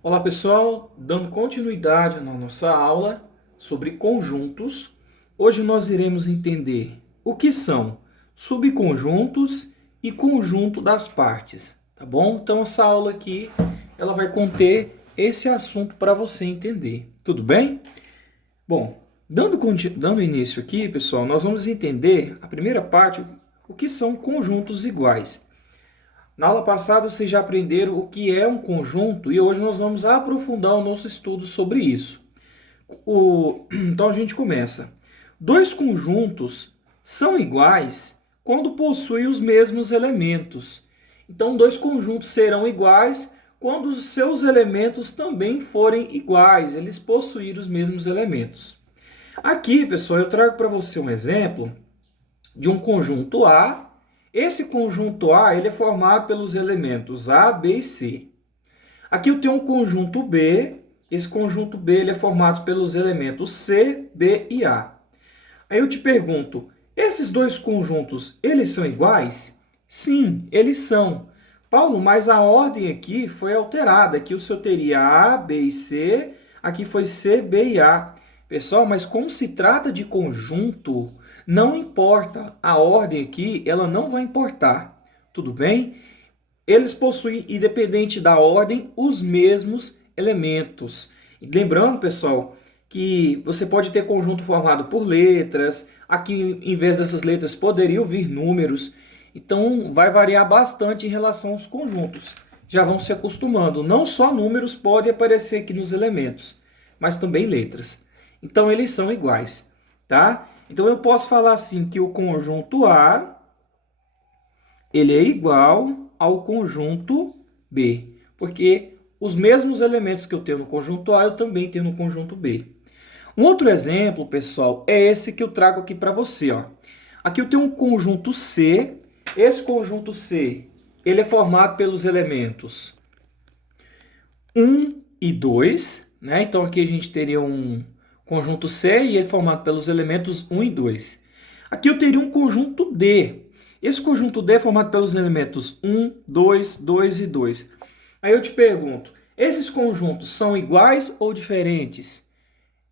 Olá pessoal, dando continuidade na nossa aula sobre conjuntos, hoje nós iremos entender o que são subconjuntos e conjunto das partes, tá bom? Então essa aula aqui, ela vai conter esse assunto para você entender, tudo bem? Bom, dando início aqui, pessoal, nós vamos entender a primeira parte, o que são conjuntos iguais. Na aula passada vocês já aprenderam o que é um conjunto e hoje nós vamos aprofundar o nosso estudo sobre isso. Então a gente começa. Dois conjuntos são iguais quando possuem os mesmos elementos. Então dois conjuntos serão iguais quando os seus elementos também forem iguais, eles possuírem os mesmos elementos. Aqui, pessoal, eu trago para você um exemplo de um conjunto A. Esse conjunto A ele é formado pelos elementos A, B e C. Aqui eu tenho um conjunto B. Esse conjunto B ele é formado pelos elementos C, B e A. Aí eu te pergunto, esses dois conjuntos, eles são iguais? Sim, eles são. Paulo, mas a ordem aqui foi alterada. Aqui o senhor teria A, B e C. Aqui foi C, B e A. Pessoal, mas como se trata de conjunto, não importa. A ordem aqui, ela não vai importar. Tudo bem? Eles possuem, independente da ordem, os mesmos elementos. E lembrando, pessoal, que você pode ter conjunto formado por letras. Aqui, em vez dessas letras, poderiam vir números. Então, vai variar bastante em relação aos conjuntos. Já vão se acostumando. Não só números podem aparecer aqui nos elementos, mas também letras. Então, eles são iguais, tá? Então, eu posso falar assim que o conjunto A ele é igual ao conjunto B, porque os mesmos elementos que eu tenho no conjunto A, eu também tenho no conjunto B. Um outro exemplo, pessoal, é esse que eu trago aqui para você. Ó. Aqui eu tenho um conjunto C. Esse conjunto C ele é formado pelos elementos 1 e 2. Né? Então aqui a gente teria um conjunto C e ele é formado pelos elementos 1 e 2. Aqui eu teria um conjunto D. Esse conjunto D é formado pelos elementos 1, 2, 2 e 2. Aí eu te pergunto, esses conjuntos são iguais ou diferentes?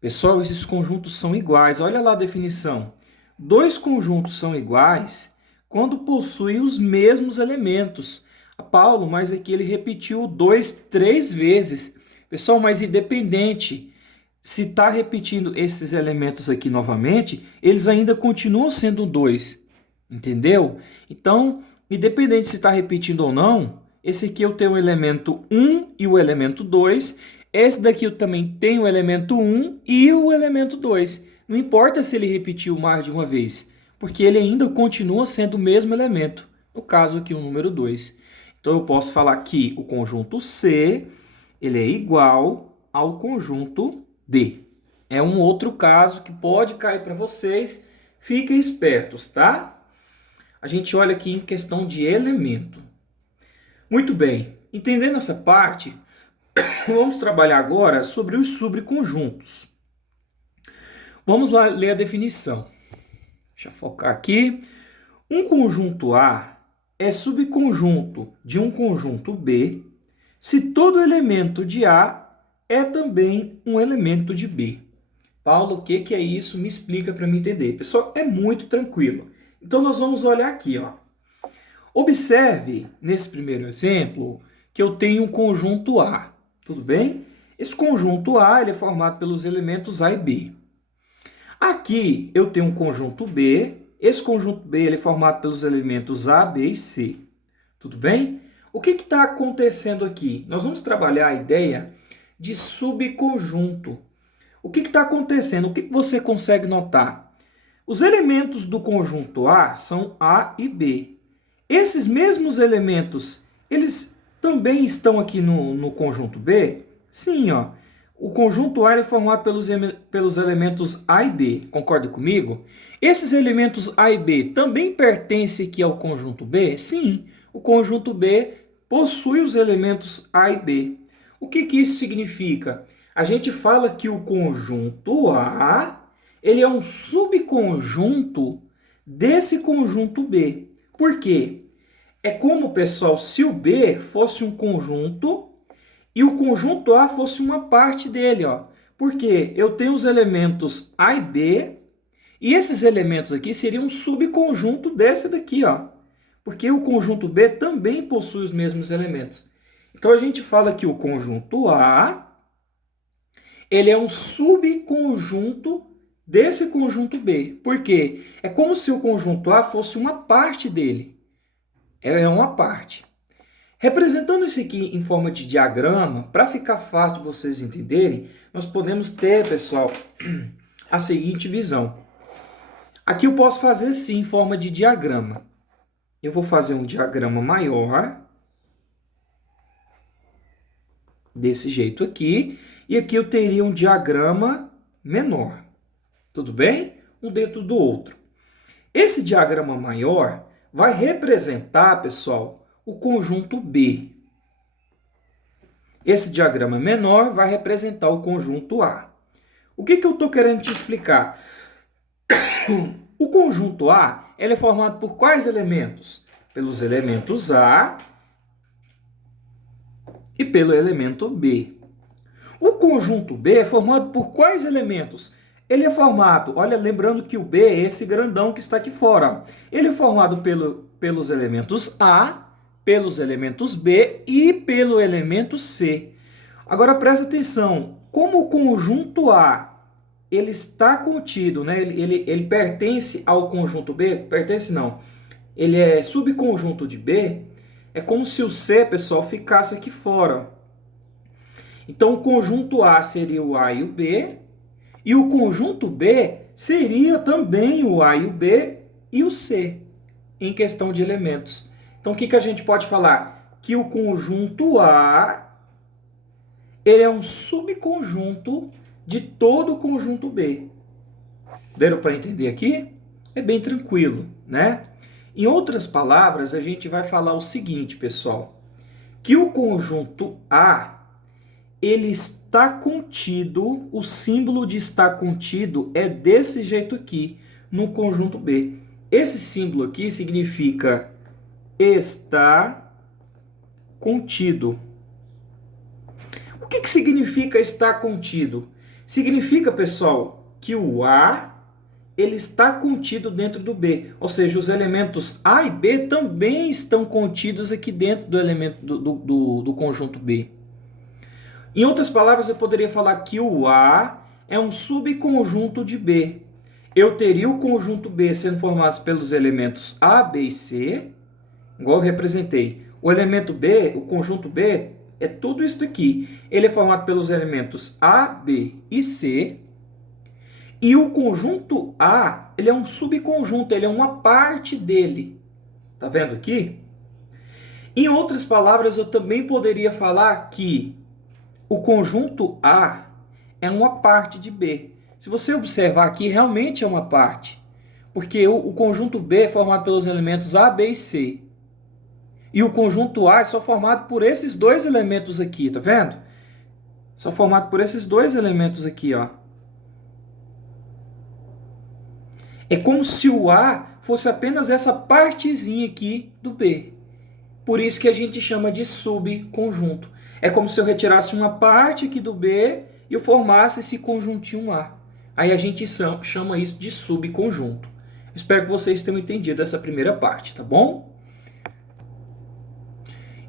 Pessoal, esses conjuntos são iguais. Olha lá a definição. Dois conjuntos são iguais quando possuem os mesmos elementos. Paulo, mas aqui ele repetiu 2 3 vezes. Pessoal, mas independente se está repetindo esses elementos aqui novamente, eles ainda continuam sendo 2. Entendeu? Então, independente se está repetindo ou não, esse aqui eu tenho o elemento 1 e o elemento 2. Esse daqui eu também tenho o elemento 1 e o elemento 2. Não importa se ele repetiu mais de uma vez, porque ele ainda continua sendo o mesmo elemento. No caso aqui, o número 2. Então, eu posso falar que o conjunto C ele é igual ao conjunto D. É um outro caso que pode cair para vocês. Fiquem espertos, tá? A gente olha aqui em questão de elemento. Muito bem, entendendo essa parte, vamos trabalhar agora sobre os subconjuntos. Vamos lá ler a definição. Deixa eu focar aqui. Um conjunto A é subconjunto de um conjunto B se todo elemento de A é também um elemento de B. Paulo, o que é isso? Me explica para me entender. Pessoal, é muito tranquilo. Então, nós vamos olhar aqui. Ó. Observe, nesse primeiro exemplo, que eu tenho um conjunto A. Tudo bem? Esse conjunto A ele é formado pelos elementos A e B. Aqui, eu tenho um conjunto B. Esse conjunto B ele é formado pelos elementos A, B e C. Tudo bem? O que está acontecendo aqui? Nós vamos trabalhar a ideia de subconjunto. O que está acontecendo? O que você consegue notar? Os elementos do conjunto A são A e B. Esses mesmos elementos, eles também estão aqui no conjunto B? Sim, ó. O conjunto A é formado pelos elementos A e B. Concorda comigo? Esses elementos A e B também pertencem aqui ao conjunto B? Sim. O conjunto B possui os elementos A e B. O que isso significa? A gente fala que o conjunto A ele é um subconjunto desse conjunto B. Por quê? É como, pessoal, se o B fosse um conjunto e o conjunto A fosse uma parte dele, ó. Porque eu tenho os elementos A e B, e esses elementos aqui seriam um subconjunto desse daqui, ó. Porque o conjunto B também possui os mesmos elementos. Então a gente fala que o conjunto A, ele é um subconjunto desse conjunto B. Por quê? É como se o conjunto A fosse uma parte dele. É uma parte. Representando isso aqui em forma de diagrama, para ficar fácil de vocês entenderem, nós podemos ter, pessoal, a seguinte visão. Aqui eu posso fazer sim em forma de diagrama. Eu vou fazer um diagrama maior, desse jeito aqui, e aqui eu teria um diagrama menor. Tudo bem? Um dentro do outro. Esse diagrama maior vai representar, pessoal, o conjunto B. Esse diagrama menor vai representar o conjunto A. O que eu estou querendo te explicar? O conjunto A ele é formado por quais elementos? Pelos elementos A e pelo elemento B. O conjunto B é formado por quais elementos? Ele é formado, olha, lembrando que o B é esse grandão que está aqui fora. Ele é formado pelos elementos A, pelos elementos B e pelo elemento C. Agora presta atenção, como o conjunto A ele está contido, né? Ele pertence ao conjunto B? Pertence não. Ele é subconjunto de B. É como se o C, pessoal, ficasse aqui fora. Então, o conjunto A seria o A e o B. E o conjunto B seria também o A e o B e o C, em questão de elementos. Então, o que a gente pode falar? Que o conjunto A ele é um subconjunto de todo o conjunto B. Deram para entender aqui? É bem tranquilo, né? Em outras palavras, a gente vai falar o seguinte, pessoal, que o conjunto A, ele está contido, o símbolo de estar contido é desse jeito aqui, no conjunto B. Esse símbolo aqui significa está contido. O que significa estar contido? Significa, pessoal, que o A ele está contido dentro do B. Ou seja, os elementos A e B também estão contidos aqui dentro do elemento do conjunto B. Em outras palavras, eu poderia falar que o A é um subconjunto de B. Eu teria o conjunto B sendo formado pelos elementos A, B e C, igual eu representei. O elemento B, o conjunto B, é tudo isso aqui. Ele é formado pelos elementos A, B e C. E o conjunto A, ele é um subconjunto, ele é uma parte dele. Tá vendo aqui? Em outras palavras, eu também poderia falar que o conjunto A é uma parte de B. Se você observar aqui, realmente é uma parte. Porque o conjunto B é formado pelos elementos A, B e C. E o conjunto A é só formado por esses dois elementos aqui, tá vendo? Só formado por esses dois elementos aqui, ó. É como se o A fosse apenas essa partezinha aqui do B. Por isso que a gente chama de subconjunto. É como se eu retirasse uma parte aqui do B e eu formasse esse conjuntinho A. Aí a gente chama isso de subconjunto. Espero que vocês tenham entendido essa primeira parte, tá bom?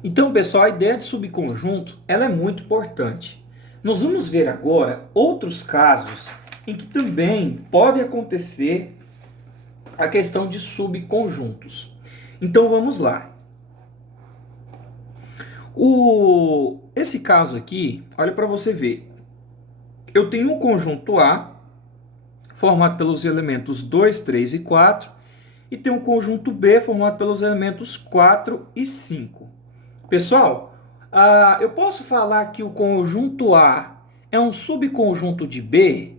Então, pessoal, a ideia de subconjunto ela é muito importante. Nós vamos ver agora outros casos em que também pode acontecer a questão de subconjuntos. Então, vamos lá. Esse caso aqui, olha para você ver. Eu tenho um conjunto A, formado pelos elementos 2, 3 e 4, e tenho um conjunto B, formado pelos elementos 4 e 5. Pessoal, eu posso falar que o conjunto A é um subconjunto de B,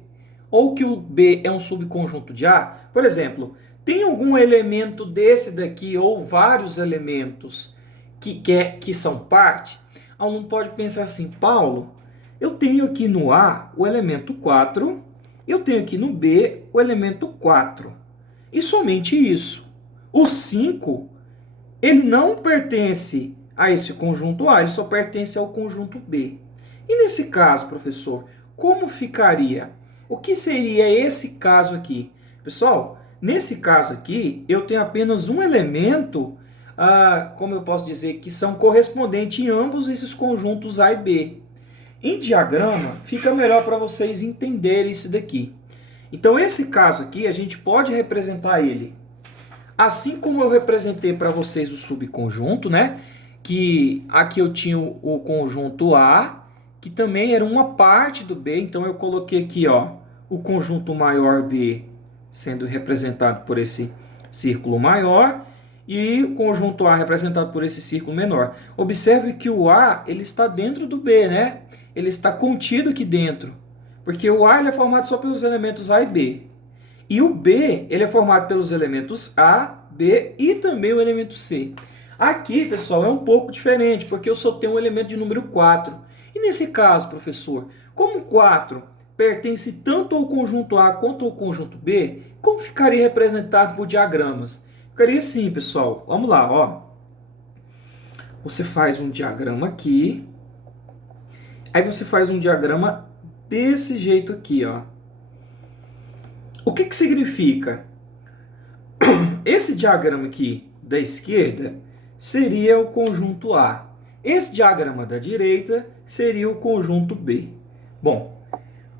ou que o B é um subconjunto de A? Por exemplo, tem algum elemento desse daqui, ou vários elementos, que são parte? O aluno pode pensar assim, Paulo, eu tenho aqui no A o elemento 4, eu tenho aqui no B o elemento 4. E somente isso. O 5, ele não pertence a esse conjunto A, ele só pertence ao conjunto B. E nesse caso, professor, como ficaria? O que seria esse caso aqui? Pessoal, nesse caso aqui, eu tenho apenas um elemento, como eu posso dizer, que são correspondentes em ambos esses conjuntos A e B. Em diagrama, fica melhor para vocês entenderem isso daqui. Então, esse caso aqui, a gente pode representar ele assim como eu representei para vocês o subconjunto, né? Que aqui eu tinha o conjunto A, que também era uma parte do B. Então, eu coloquei aqui, ó, o conjunto maior B sendo representado por esse círculo maior e o conjunto A representado por esse círculo menor. Observe que o A ele está dentro do B, né? Ele está contido aqui dentro, porque o A ele é formado só pelos elementos A e B. E o B ele é formado pelos elementos A, B e também o elemento C. Aqui, pessoal, é um pouco diferente, porque eu só tenho um elemento de número 4. E nesse caso, professor, como 4 pertence tanto ao conjunto A quanto ao conjunto B, como ficaria representado por diagramas? Ficaria assim, pessoal. Vamos lá, ó. Você faz um diagrama aqui. Aí você faz um diagrama desse jeito aqui, ó. O que significa? Esse diagrama aqui da esquerda seria o conjunto A. Esse diagrama da direita seria o conjunto B. Bom,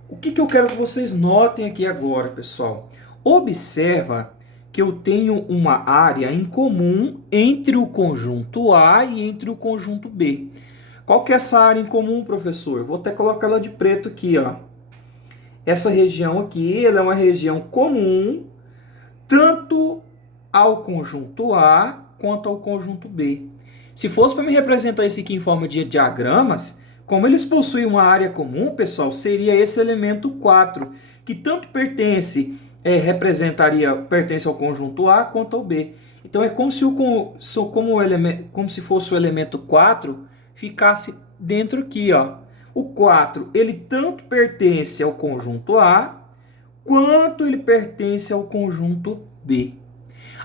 o que eu quero que vocês notem aqui agora, pessoal? Observa que eu tenho uma área em comum entre o conjunto A e entre o conjunto B. Qual que é essa área em comum, professor? Eu vou até colocar ela de preto aqui, ó. Essa região aqui, ela é uma região comum tanto ao conjunto A quanto ao conjunto B. Se fosse para me representar isso aqui em forma de diagramas, como eles possuem uma área comum, pessoal, seria esse elemento 4, que tanto pertence ao conjunto A quanto ao B. Então é como se fosse o elemento 4 ficasse dentro aqui, ó. O 4, ele tanto pertence ao conjunto A, quanto ele pertence ao conjunto B.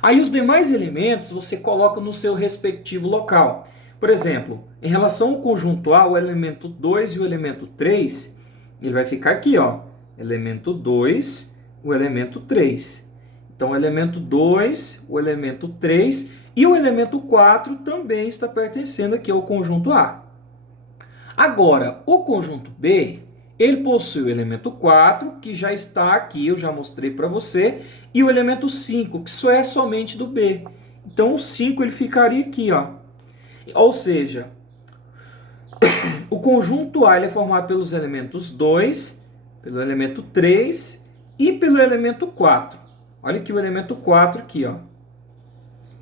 Aí os demais elementos você coloca no seu respectivo local. Por exemplo, em relação ao conjunto A, o elemento 2 e o elemento 3, ele vai ficar aqui, ó. Elemento 2, o elemento 3. Então, o elemento 2, o elemento 3 e o elemento 4 também está pertencendo aqui ao conjunto A. Agora, o conjunto B, ele possui o elemento 4, que já está aqui, eu já mostrei para você, e o elemento 5, que só é somente do B. Então, o 5 ele ficaria aqui, ó. Ou seja, o conjunto A ele é formado pelos elementos 2, pelo elemento 3 e pelo elemento 4. Olha aqui o elemento 4 aqui, ó,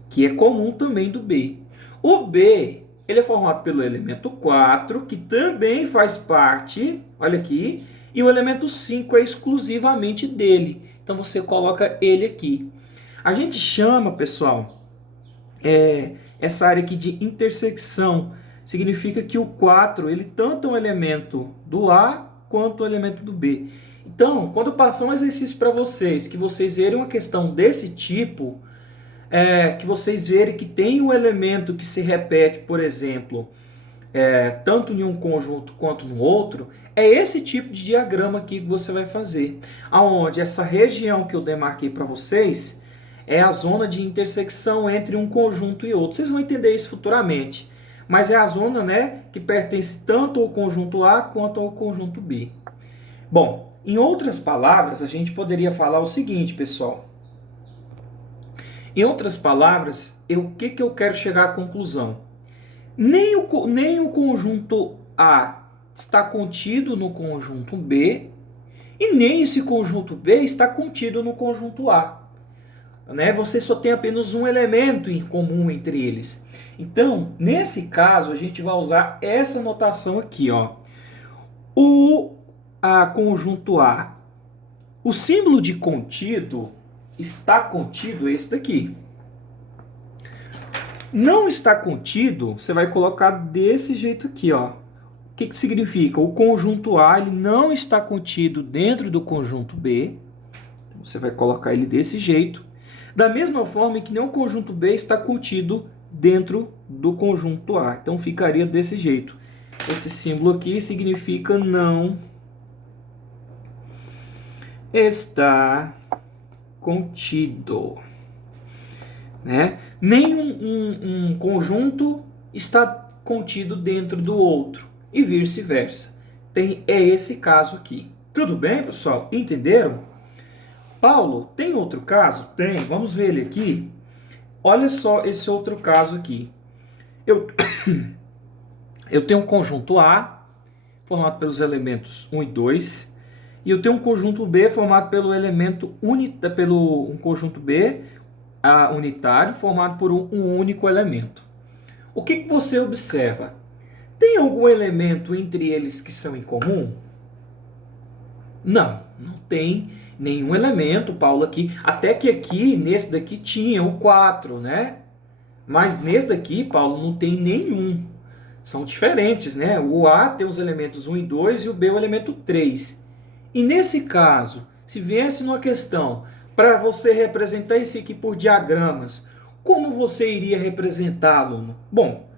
que é comum também do B. O B ele é formado pelo elemento 4, que também faz parte, olha aqui, e o elemento 5 é exclusivamente dele. Então, você coloca ele aqui. A gente chama, pessoal, essa área aqui de intersecção. Significa que o 4, ele tanto é um elemento do A, quanto um elemento do B. Então, quando eu passar um exercício para vocês, que vocês verem uma questão desse tipo, que vocês verem que tem um elemento que se repete, por exemplo, tanto em um conjunto quanto no outro, é esse tipo de diagrama aqui que você vai fazer. Onde essa região que eu demarquei para vocês é a zona de intersecção entre um conjunto e outro. Vocês vão entender isso futuramente. Mas é a zona, né, que pertence tanto ao conjunto A quanto ao conjunto B. Bom, em outras palavras, a gente poderia falar o seguinte, pessoal. Em outras palavras, o que eu quero chegar à conclusão? Nem o conjunto A está contido no conjunto B e nem esse conjunto B está contido no conjunto A. Né? Você só tem apenas um elemento em comum entre eles. Então, nesse caso, a gente vai usar essa notação aqui, ó. O conjunto A. O símbolo de contido está contido esse daqui. Não está contido, você vai colocar desse jeito aqui, ó. O que significa? O conjunto A ele não está contido dentro do conjunto B. Você vai colocar ele desse jeito. Da mesma forma que nem o conjunto B está contido dentro do conjunto A. Então ficaria desse jeito. Esse símbolo aqui significa não está contido, né? Nenhum conjunto está contido dentro do outro e vice-versa. É esse caso aqui. Tudo bem, pessoal? Entenderam? Paulo, tem outro caso? Tem. Vamos ver ele aqui. Olha só esse outro caso aqui. Eu tenho um conjunto A, formado pelos elementos 1 e 2, e eu tenho um conjunto B formado pelo um conjunto B unitário, formado por um único elemento. O que você observa? Tem algum elemento entre eles que são em comum? Não tem nenhum elemento, Paulo, aqui. Até que aqui, nesse daqui, tinha o 4, né? Mas nesse daqui, Paulo, não tem nenhum. São diferentes, né? O A tem os elementos 1 e 2 e o B o elemento 3. E nesse caso, se viesse numa questão para você representar isso aqui por diagramas, como você iria representar, aluno? Bom,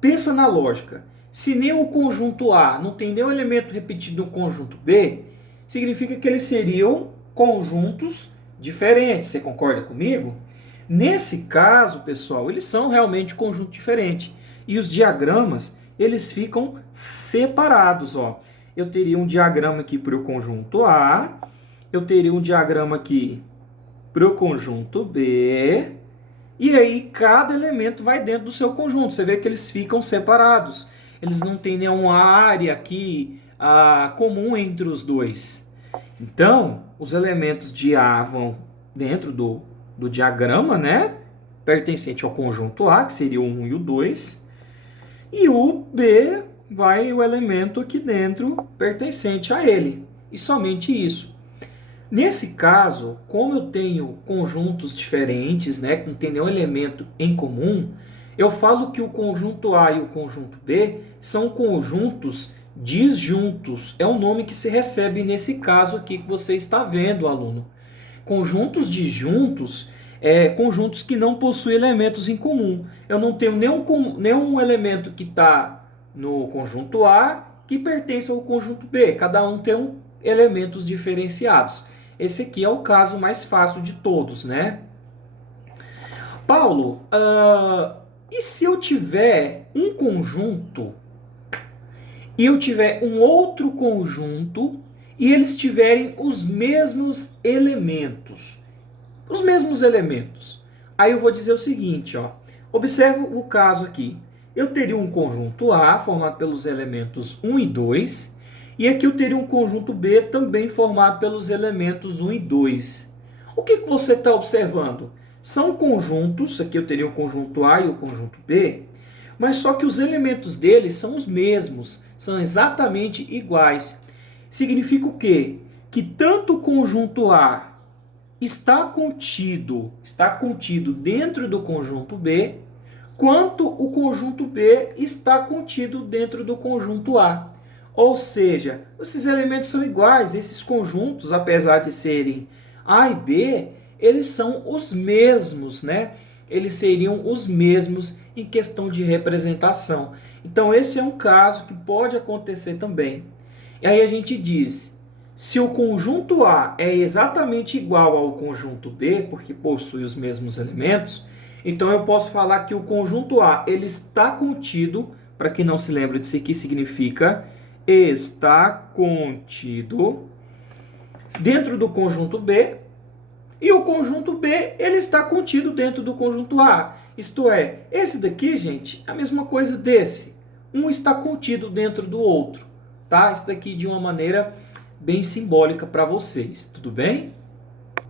pensa na lógica. Se nem o conjunto A não tem nenhum elemento repetido no conjunto B, significa que eles seriam conjuntos diferentes. Você concorda comigo? Nesse caso, pessoal, eles são realmente conjuntos diferentes. E os diagramas, eles ficam separados, ó. Eu teria um diagrama aqui para o conjunto A, eu teria um diagrama aqui para o conjunto B, e aí cada elemento vai dentro do seu conjunto. Você vê que eles ficam separados. Eles não têm nenhuma área aqui comum entre os dois. Então, os elementos de A vão dentro do diagrama, né? Pertencente ao conjunto A, que seria o 1 e o 2. E o B vai o elemento aqui dentro pertencente a ele. E somente isso. Nesse caso, como eu tenho conjuntos diferentes, né, que não tem nenhum elemento em comum, eu falo que o conjunto A e o conjunto B são conjuntos disjuntos. É o nome que se recebe nesse caso aqui que você está vendo, aluno. Conjuntos disjuntos conjuntos que não possuem elementos em comum. Eu não tenho nenhum elemento que está no conjunto A que pertence ao conjunto B. Cada um tem elementos diferenciados. Esse aqui é o caso mais fácil de todos, né? Paulo, e se eu tiver um conjunto e eu tiver um outro conjunto e eles tiverem os mesmos elementos? Os mesmos elementos. Aí eu vou dizer o seguinte, ó. Observa o caso aqui. Eu teria um conjunto A formado pelos elementos 1 e 2, e aqui eu teria um conjunto B também formado pelos elementos 1 e 2. O que você está observando? São conjuntos, aqui eu teria o conjunto A e o conjunto B, mas só que os elementos deles são os mesmos, são exatamente iguais. Significa o quê? Que tanto o conjunto A está contido dentro do conjunto B, quanto o conjunto B está contido dentro do conjunto A. Ou seja, esses elementos são iguais, esses conjuntos, apesar de serem A e B, eles são os mesmos, né? Eles seriam os mesmos em questão de representação. Então, esse é um caso que pode acontecer também. E aí a gente diz, se o conjunto A é exatamente igual ao conjunto B, porque possui os mesmos elementos, então eu posso falar que o conjunto A ele está contido, para quem não se lembra disso aqui, significa está contido dentro do conjunto B, e o conjunto B ele está contido dentro do conjunto A. Isto é, esse daqui, gente, é a mesma coisa desse. Um está contido dentro do outro, tá? Isso daqui de uma maneira bem simbólica para vocês, tudo bem?